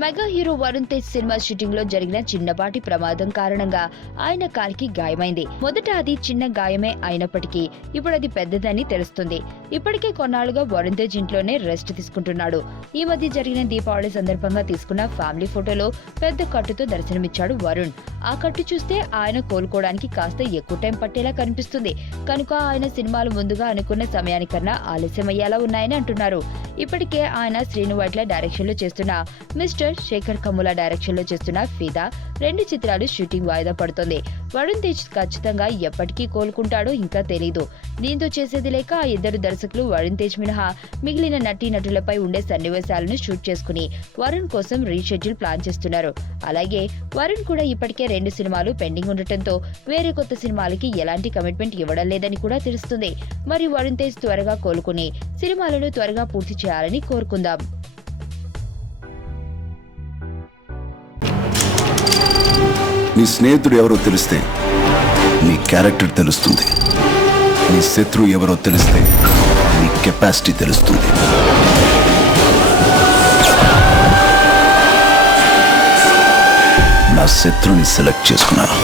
Mega hero Varun Tej cinema shooting లో జరిగిన చిన్నపాటి ప్రమాదం కారణంగా ఆయన కాలికి గాయమైంది. మొదట అది చిన్న గాయమే అయినప్పటికీ ఇప్పుడు అది పెద్దదని తెలుస్తుంది. ఇప్పటికే కొన్నాళ్లుగా వరుణ్ తేజ్ ఇంట్లోనే రెస్ట్ తీసుకుంటున్నాడు. ఈ మధ్య జరిగిన దీపావళి సందర్భంగా తీసుకున్న ఫ్యామిలీ ఫోటోలో పెద్ద కట్టుతో దర్శనమిచ్చాడు వరుణ్. ఆ కట్టు చూస్తే ఆయన కోలుకోవడానికి కాస్త ఎక్కువ టైం పట్టేలా కనిపిస్తుంది. కనుక ఆయన సినిమాలు ముందుగా అనుకున్న సమయానికన్నా ఆలస్యమయ్యేలా ఉన్నాయని అంటున్నారు. ఇప్పటికే ఆయన శ్రీను వైట్ల డైరెక్షన్ లో చేస్తున్న మిస్టర్ శేఖర్ కమ్ముల డైరెక్షన్ లో చేస్తున్న ఫిదా 2 చిత్రాలు షూటింగ్ వాయిదా పడుతోంది. వరుణ్ తేజ్ ఖచ్చితంగా ఎప్పటికీ కోలుకుంటాడో ఇంకా తెలీదు. దీంతో చేసేది లేక ఆ ఇద్దరు దర్శకులు వరుణ్ తేజ్ మినహా మిగిలిన నటీనటులపై ఉండే సన్నివేశాలను షూట్ చేసుకుని వరుణ్ కోసం రీషెడ్యూల్ ప్లాన్ చేస్తున్నారు. అలాగే వరుణ్ కూడా ఇప్పటికే 2 సినిమాలు పెండింగ్ ఉండటంతో వేరే కొత్త సినిమాలకి ఎలాంటి కమిట్మెంట్ ఇవ్వడం లేదని కూడా తెలుస్తుంది. మరి వరుణ్ తేజ్ త్వరగా కోలుకుని సినిమాలను త్వరగా పూర్తి చేయాలని కోరుకుందాం. నీ స్నేహితుడు ఎవరో తెలిస్తే నీ క్యారెక్టర్ తెలుస్తుంది. నీ శత్రువు ఎవరో తెలిస్తే నీ కెపాసిటీ తెలుస్తుంది. నా శత్రువుని సెలెక్ట్ చేసుకున్నాను.